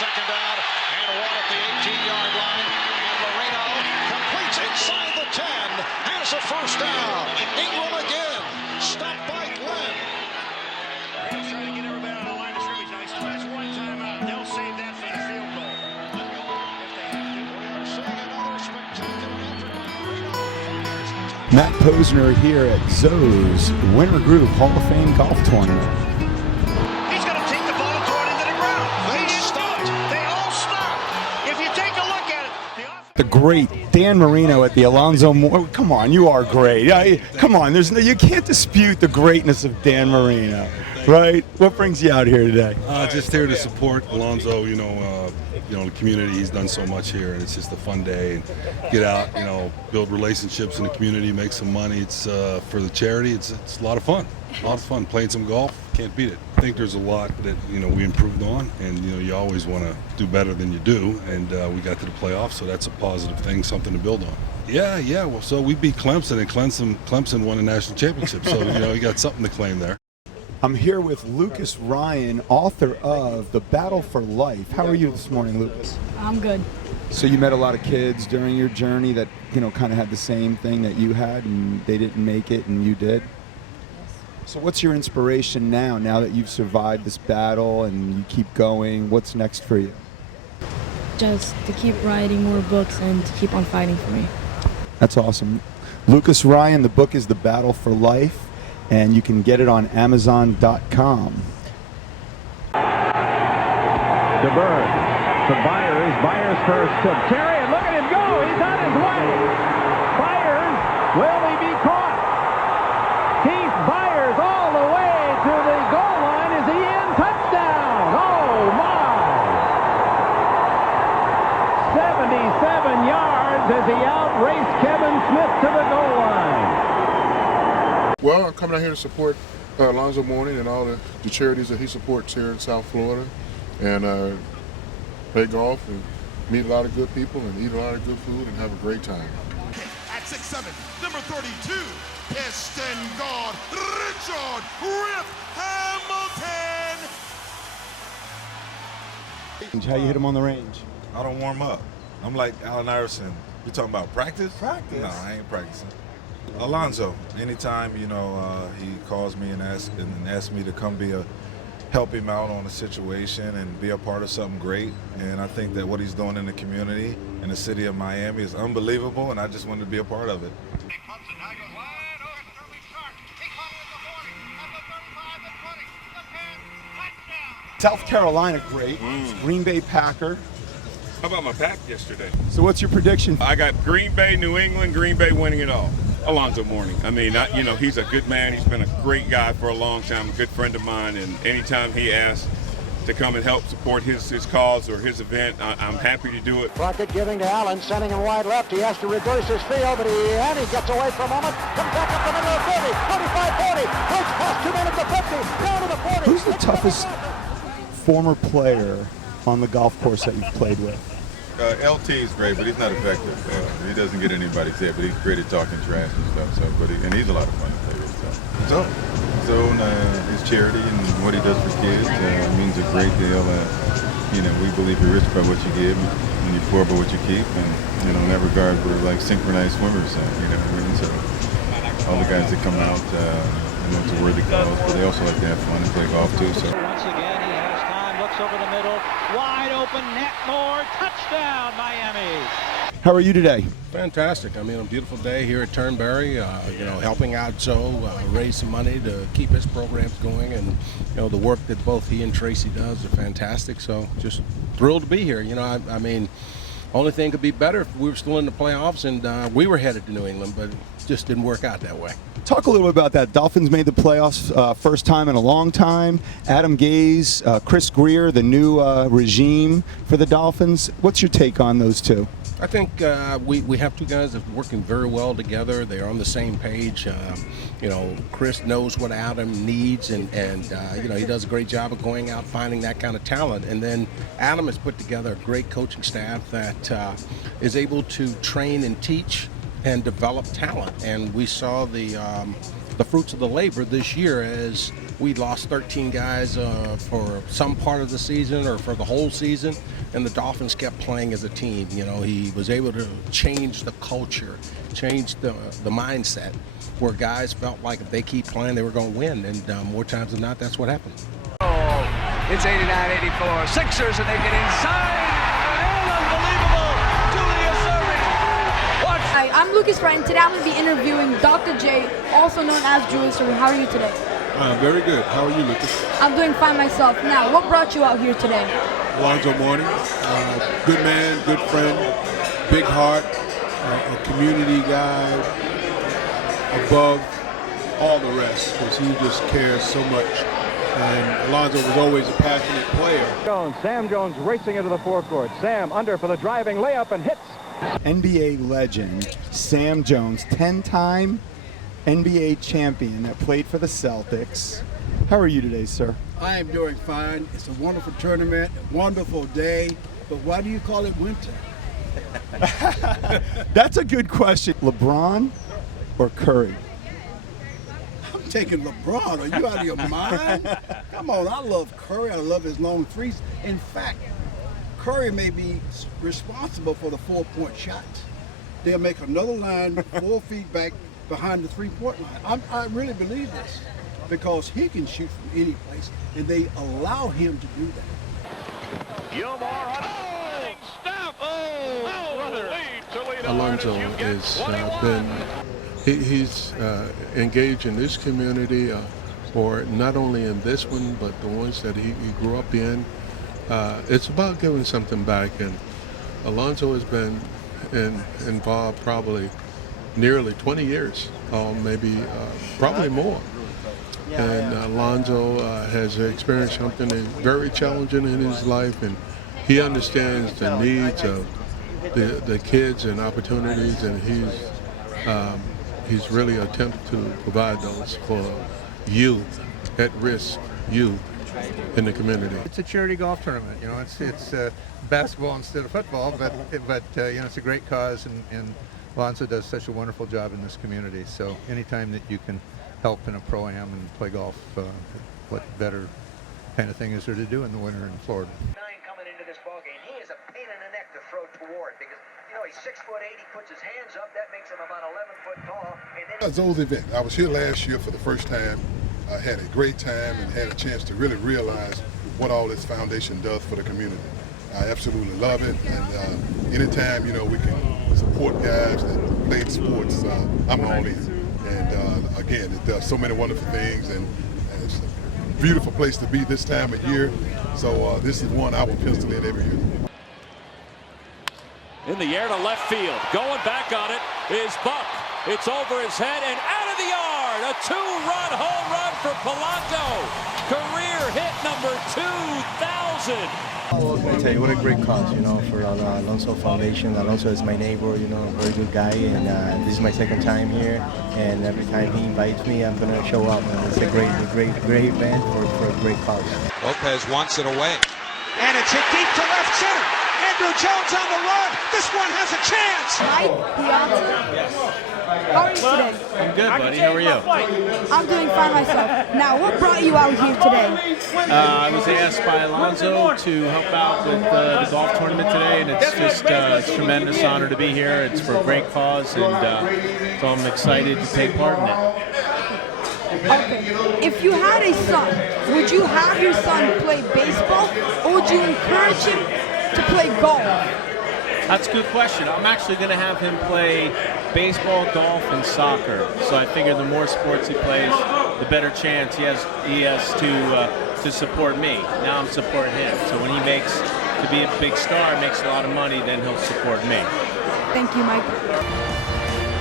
second down and 1 at the 18-yard line. And Marino completes inside the 10, has a first down. Ingram again, stopped by Glenn. Marino's trying to get everybody on the line of scrimmage. Now he still has one timeout. They'll save that for the field goal. If they have to. We're seeing another spectacular effort by Marino. Matt Posner here at Zoe's Winter Group Hall of Fame Golf Tournament. He's going to take the ball and throw it into the ground. They stopped. They all stopped. If you take a look at it, The great Dan Marino at the Alonzo Mourning. Come on, you are great. Come on, you can't dispute the greatness of Dan Marino, right? What brings you out here today? Just here to support Alonzo. The community. He's done so much here, and it's just a fun day. And get out, build relationships in the community, make some money. It's for the charity. It's a lot of fun. A lot of fun playing some golf. Can't beat it. I think there's a lot that we improved on, and you always want to do better than you do. And we got to the playoffs, so that's a positive thing, something to build on. Yeah. Well, so we beat Clemson, and Clemson won the national championship. So you got something to claim there. I'm here with Lucas Ryan, author of The Battle for Life. How are you this morning, Lucas? I'm good. So you met a lot of kids during your journey that, kind of had the same thing that you had, and they didn't make it, and you did? So what's your inspiration now that you've survived this battle and you keep going? What's next for you? Just to keep writing more books and to keep on fighting for me. That's awesome. Lucas Ryan, the book is The Battle for Life, and you can get it on Amazon.com. To Bird, to Byers, Byers first to Terry, and look at him go, he's on his way. Byers, will he be caught? Keith Byers all the way to the goal line, is he in? Touchdown, oh my! 77 yards as he outraced Kevin Smith to the goal line. Well, I'm coming out here to support Alonzo Mourning and all the charities that he supports here in South Florida, and play golf and meet a lot of good people and eat a lot of good food and have a great time. At 6'7", number 32, Piston guard Richard Rip Hamilton. How you hit him on the range? I don't warm up. I'm like Allen Iverson. You talking about practice? Practice? No, I ain't practicing. Alonzo, anytime he calls me and asks me to come help him out on a situation and be a part of something great. And I think that what he's doing in the community in the city of Miami is unbelievable, and I just wanted to be a part of it. South Carolina, great. Green Bay Packer. How about my pack yesterday? So what's your prediction? I got Green Bay, New England, Green Bay winning it all. Alonzo Mourning. I mean, he's a good man. He's been a great guy for a long time, a good friend of mine. And anytime he asks to come and help support his cause or his event, I'm happy to do it. Crockett giving to Allen, sending him wide left. He has to reverse his field, but he gets away for a moment. Comes back up the middle of 30, 45, 40. Breaks past 2 minutes of 50, down to the 40. Who's the toughest former player on the golf course that you've played with? LT is great, but he's not effective. He doesn't get anybody's head, but he's great at talking trash and stuff. So, and he's a lot of fun to play with. So his charity and what he does for kids means a great deal. We believe you're rich by what you give, and you're poor by what you keep. And in that regard, we're like synchronized swimmers. So all the guys that come out, it's a worthy cause, but they also like to have fun and play golf too. So. Once again, he has time. Looks over the middle, wide open net, more touchdown, Miami. How are you today? Fantastic. I mean, a beautiful day here at Turnberry. Helping out Joe raise some money to keep his programs going, and the work that both he and Tracy does are fantastic. So just thrilled to be here. I mean, only thing could be better if we were still in the playoffs and we were headed to New England, but it just didn't work out that way. Talk a little bit about that. Dolphins made the playoffs first time in a long time. Adam Gase, Chris Greer, the new regime for the Dolphins. What's your take on those two? I think we have two guys that are working very well together. They're on the same page. Chris knows what Adam needs, and he does a great job of going out finding that kind of talent. And then Adam has put together a great coaching staff that is able to train and teach and develop talent. And we saw the the fruits of the labor this year, as we lost 13 guys for some part of the season or for the whole season, and the Dolphins kept playing as a team. You know, he was able to change the culture, change the mindset, where guys felt like if they keep playing, they were going to win, and more times than not, that's what happened. It's 89-84. Sixers, and they get inside. And unbelievable. Julius Erving. Hi, I'm Lucas Wright, and today I'm going to be interviewing Dr. J, also known as Julius Erving. How are you today? Very good. How are you, Lucas? I'm doing fine myself. Now, what brought you out here today? Alonzo Mourning. Good man, good friend, big heart, a community guy above all the rest, because he just cares so much. And Alonzo was always a passionate player. Sam Jones racing into the forecourt. Sam under for the driving layup and hits. NBA legend Sam Jones, 10-time NBA champion that played for the Celtics. How are you today, sir? I am doing fine. It's a wonderful tournament, a wonderful day. But why do you call it winter? That's a good question. LeBron or Curry? I'm taking LeBron. Are you out of your mind? Come on, I love Curry. I love his long threes. In fact, Curry may be responsible for the 4-point shots. They'll make another line 4 feet back behind the 3-point line. I really believe this, because he can shoot from any place, and they allow him to do that. Gilmore on stop. Alonzo has he's engaged in this community, or not only in this one, but the ones that he grew up in. It's about giving something back, and Alonzo has been involved probably nearly 20 years, maybe probably more. And Alonzo has experienced something very challenging in his life, and he understands the needs of the kids and opportunities, and he's really attempted to provide those for youth, at-risk youth in the community. It's a charity golf tournament. You know, it's basketball instead of football, but you know, it's a great cause, and Alonzo does such a wonderful job in this community. So anytime that you can help in a pro-am and play golf, what better kind of thing is there to do in the winter in Florida? Coming into this ballgame, he is a pain in the neck to throw toward, because you know he's 6'8", he puts his hands up, that makes him about 11 foot tall. It's an old event. I was here last year for the first time. I had a great time and had a chance to really realize what all this foundation does for the community. I absolutely love it, and anytime, you know, we can support guys that play sports, I'm all in. And again, it does so many wonderful things, and it's a beautiful place to be this time of year. So this is one I will pencil in every year. In the air to left field, going back on it is Buck. It's over his head and out of the yard. A 2-run home run for Polanco. Career hit number 2,000. I tell you, what a great cause, you know, for Alonzo Foundation. Alonzo is my neighbor, you know, a very good guy, and this is my second time here, and every time he invites me, I'm going to show up. It's a great event for a great cause. Lopez wants it away. And it's hit deep to left center. Andrew Jones on the run. This one has a chance. Hi, Piazza. How are you today? I'm good, buddy. How are you? I'm doing fine myself. Now, what brought you out here today? I was asked by Alonzo to help out with the golf tournament today, and it's just a tremendous honor to be here. It's for a great cause, and so I'm excited to take part in it. Okay. If you had a son, would you have your son play baseball, or would you encourage him to play golf? That's a good question. I'm actually going to have him play baseball, golf, and soccer. So I figure the more sports he plays, the better chance he has to support me. Now I'm supporting him. So when he makes to be a big star, makes a lot of money, then he'll support me. Thank you, Mike.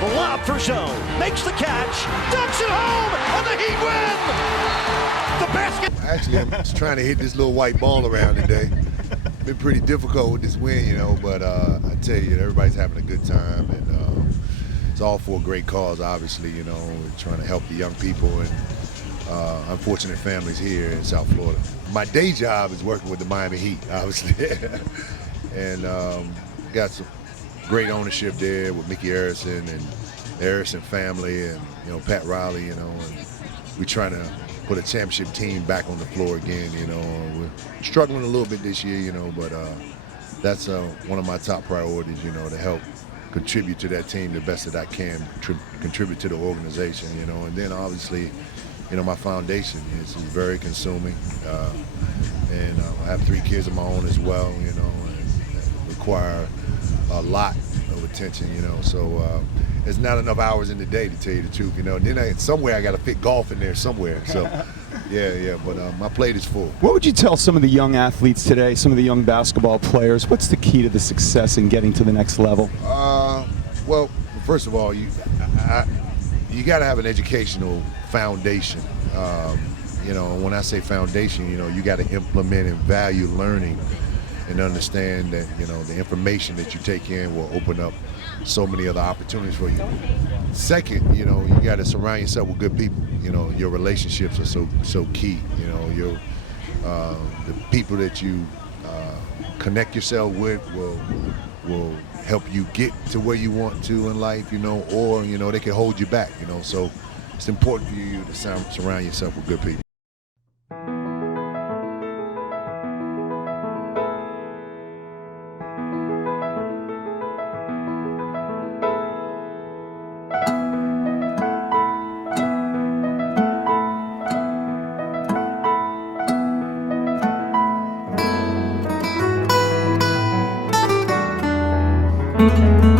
The lob for Zone. Makes the catch. Dunks it home. And the Heat win. The basket. Actually, I'm just trying to hit this little white ball around today. Been pretty difficult with this win, you know, but I tell you, everybody's having a good time, and it's all for a great cause, obviously, you know. We're trying to help the young people and unfortunate families here in South Florida. My day job is working with the Miami Heat, obviously, and got some great ownership there with Mickey Harrison and Harrison family and, you know, Pat Riley, you know, and we're trying to put a championship team back on the floor again, you know. We're struggling a little bit this year, you know, but that's one of my top priorities, you know, to help contribute to that team the best that I can, contribute to the organization, you know. And then obviously, you know, my foundation is very consuming. And I have 3 kids of my own as well, you know, and require a lot of attention, you know. So there's not enough hours in the day, to tell you the truth, you know. And then somewhere I got to fit golf in there somewhere. So, yeah, but my plate is full. What would you tell some of the young athletes today, some of the young basketball players? What's the key to the success in getting to the next level? Well, first of all, you got to have an educational foundation. You know, when I say foundation, you know, you got to implement and value learning and understand that, you know, the information that you take in will open up so many other opportunities for you. Second, you know, you got to surround yourself with good people. You know, your relationships are so key. You know, the people that you connect yourself with will help you get to where you want to in life, you know, or, you know, they can hold you back, you know. So it's important for you to surround yourself with good people. Thank you.